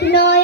No.